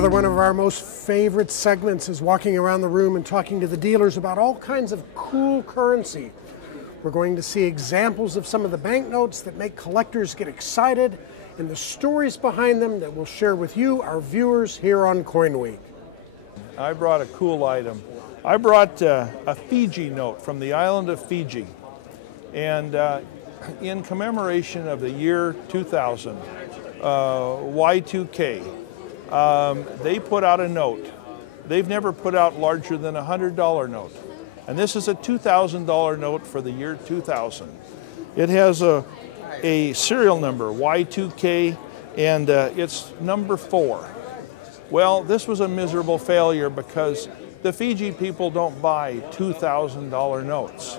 Another one of our most favorite segments is walking around the room and talking to the dealers about all kinds of cool currency. We're going to see examples of some of the banknotes that make collectors get excited and the stories behind them that we'll share with you, our viewers, here on Coinweek. I brought a cool item. I brought a Fiji note from the island of Fiji. And in commemoration of the year 2000, Y2K, they put out a note. They've never put out larger than a $100 note. And this is a $2,000 note for the year 2000. It has a serial number, Y2K, and it's number 4. Well, this was a miserable failure because the Fiji people don't buy $2,000 notes.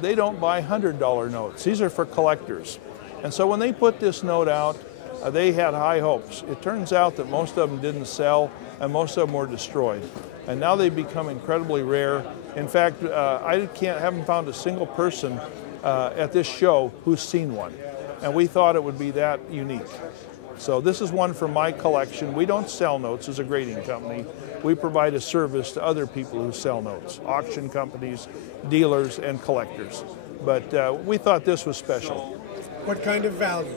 They don't buy $100 notes. These are for collectors. And so when they put this note out, they had high hopes. It turns out that most of them didn't sell and most of them were destroyed. And now they've become incredibly rare. In fact, I haven't found a single person at this show who's seen one. And we thought it would be that unique. So this is one from my collection. We don't sell notes as a grading company. We provide a service to other people who sell notes, auction companies, dealers, and collectors. But we thought this was special. What kind of value?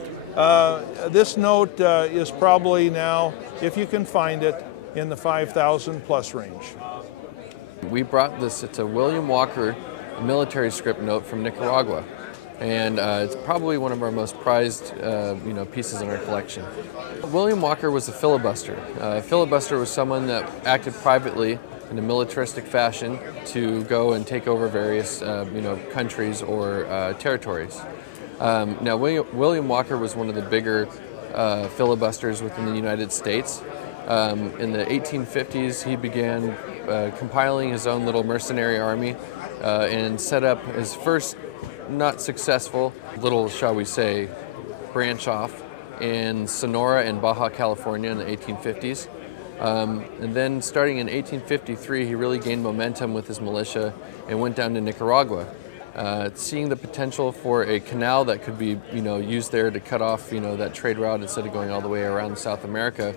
This note is probably now, if you can find it, in the 5,000 plus range. We brought this, it's a William Walker military script note from Nicaragua. And it's probably one of our most prized pieces in our collection. William Walker was a filibuster. A filibuster was someone that acted privately in a militaristic fashion to go and take over various countries or territories. Now William Walker was one of the bigger filibusters within the United States. In the 1850s he began compiling his own little mercenary army and set up his first not successful little, shall we say, branch off in Sonora and Baja California in the 1850s. And then starting in 1853, he really gained momentum with his militia and went down to Nicaragua. Seeing the potential for a canal that could be used there to cut off that trade route instead of going all the way around South America,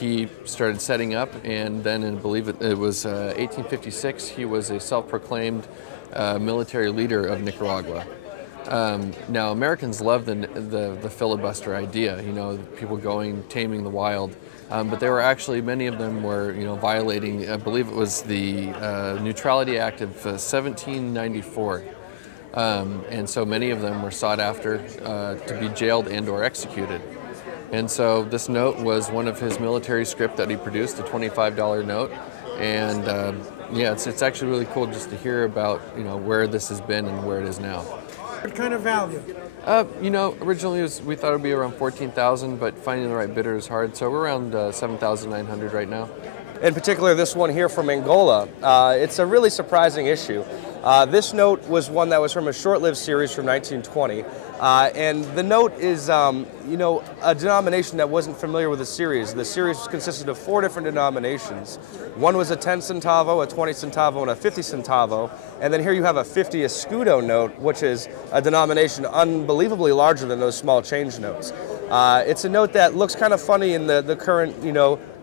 he started setting up, and then I believe it was 1856, he was a self-proclaimed military leader of Nicaragua. Now Americans love the filibuster idea, people going, taming the wild, but there were actually, many of them were violating, I believe it was the Neutrality Act of 1794. And so many of them were sought after to be jailed and or executed. And so this note was one of his military script that he produced, a $25 note. And yeah, it's actually really cool just to hear about where this has been and where it is now. What kind of value? Originally we thought it would be around 14,000, but finding the right bidder is hard. So we're around 7,900 right now. In particular, this one here from Angola. It's a really surprising issue. This note was one that was from a short-lived series from 1920. And the note is, a denomination that wasn't familiar with the series. The series consisted of 4 different denominations. One was a 10 centavo, a 20 centavo, and a 50 centavo. And then here you have a 50 Escudo note, which is a denomination unbelievably larger than those small change notes. It's a note that looks kind of funny in the current,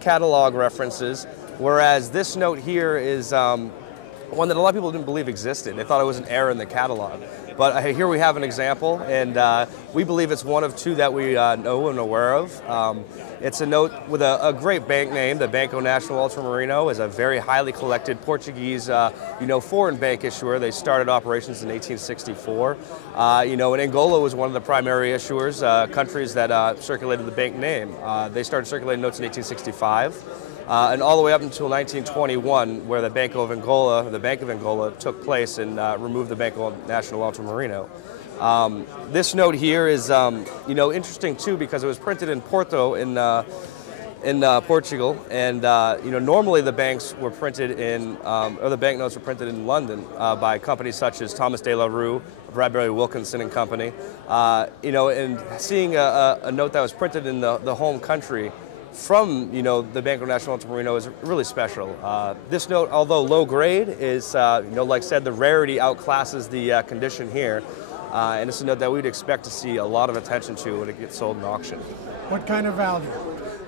catalog references, whereas this note here is one that a lot of people didn't believe existed. They thought it was an error in the catalog. But here we have an example, and we believe it's one of 2 that we know and aware of. It's a note with a great bank name. The Banco Nacional Ultramarino is a very highly collected Portuguese, foreign bank issuer. They started operations in 1864. And Angola was one of the primary issuers, countries that circulated the bank name. They started circulating notes in 1865. And all the way up until 1921, where the Bank of Angola took place and removed the Banco Nacional Ultramarino. This note here is, interesting too because it was printed in Porto in Portugal, and normally the banks were printed in, or the banknotes were printed in London by companies such as Thomas de la Rue, Bradbury Wilkinson and Company. And seeing a note that was printed in the home country from the Banco Nacional Ultramarino is really special. This note, although low grade, is like I said, the rarity outclasses the condition here, and it's a note that we'd expect to see a lot of attention to when it gets sold in auction. What kind of value?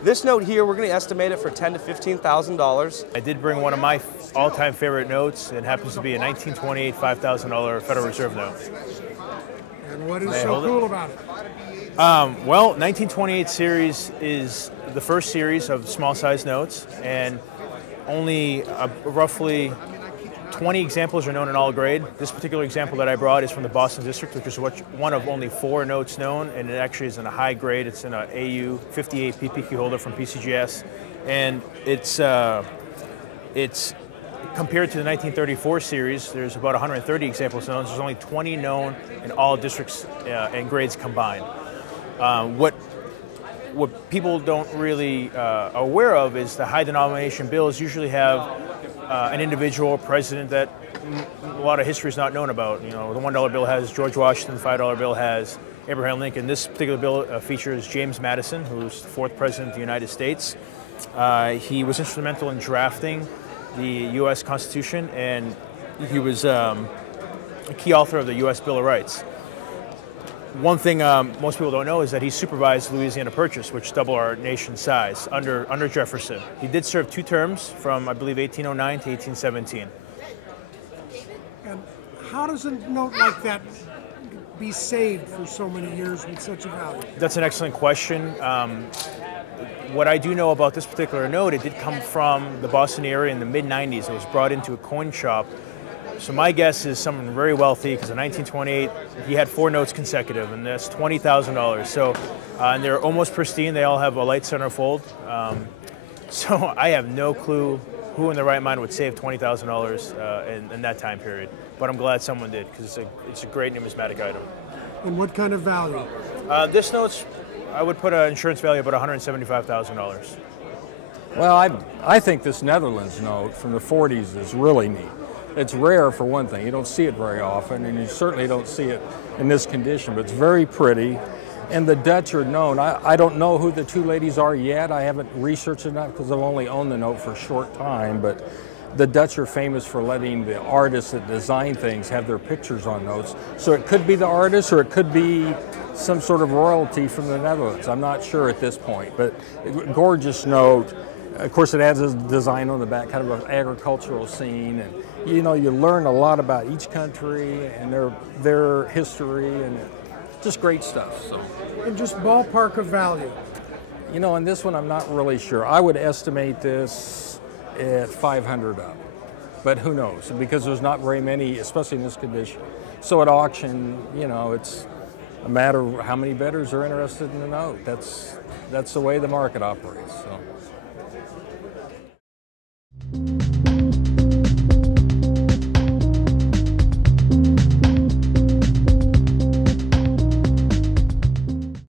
This note here, we're going to estimate it for $10,000 to $15,000. I did bring one of my all-time favorite notes. It happens to be a 1928 $5,000 Federal Reserve note. And what is so cool about it? Well, 1928 series is the first series of small-sized notes, and only roughly 20 examples are known in all grade. This particular example that I brought is from the Boston District, which is one of only 4 notes known, and it actually is in a high grade. It's in an AU 58 PPQ holder from PCGS, and it's compared to the 1934 series. There's about 130 examples known. There's only 20 known in all districts and grades combined. What people don't really aware of is the high denomination bills usually have an individual president that a lot of history is not known about. You know, the $1 bill has George Washington, the $5 bill has Abraham Lincoln. This particular bill features James Madison, who's the 4th president of the United States. He was instrumental in drafting the U.S. Constitution, and he was a key author of the U.S. Bill of Rights. One thing most people don't know is that he supervised Louisiana Purchase, which doubled our nation's size, under Jefferson. He did serve 2 terms from, I believe, 1809 to 1817. And how does a note like that be saved for so many years with such a value? That's an excellent question. What I do know about this particular note, it did come from the Boston area in the mid-90s. It was brought into a coin shop. So my guess is someone very wealthy, because in 1928, he had 4 notes consecutive, and that's $20,000. So, and they're almost pristine. They all have a light centerfold. So I have no clue who in their right mind would save $20,000 in that time period. But I'm glad someone did, because it's a great numismatic item. And what kind of value? This note's, I would put an insurance value of about $175,000. Well, I think this Netherlands note from the 40s is really neat. It's rare for one thing. You don't see it very often, and you certainly don't see it in this condition, but it's very pretty. And the Dutch are known. I don't know who the 2 ladies are yet. I haven't researched enough because I've only owned the note for a short time, but the Dutch are famous for letting the artists that design things have their pictures on notes. So it could be the artist, or it could be some sort of royalty from the Netherlands. I'm not sure at this point, but gorgeous note. Of course, it adds a design on the back, kind of an agricultural scene, and you know, you learn a lot about each country and their history, and just great stuff. So, And just ballpark of value. you know, in this one, I'm not really sure. I would estimate this at 500 up, but who knows? Because there's not very many, especially in this condition. So at auction, you know, it's a matter of how many bidders are interested in the note. That's the way the market operates. So.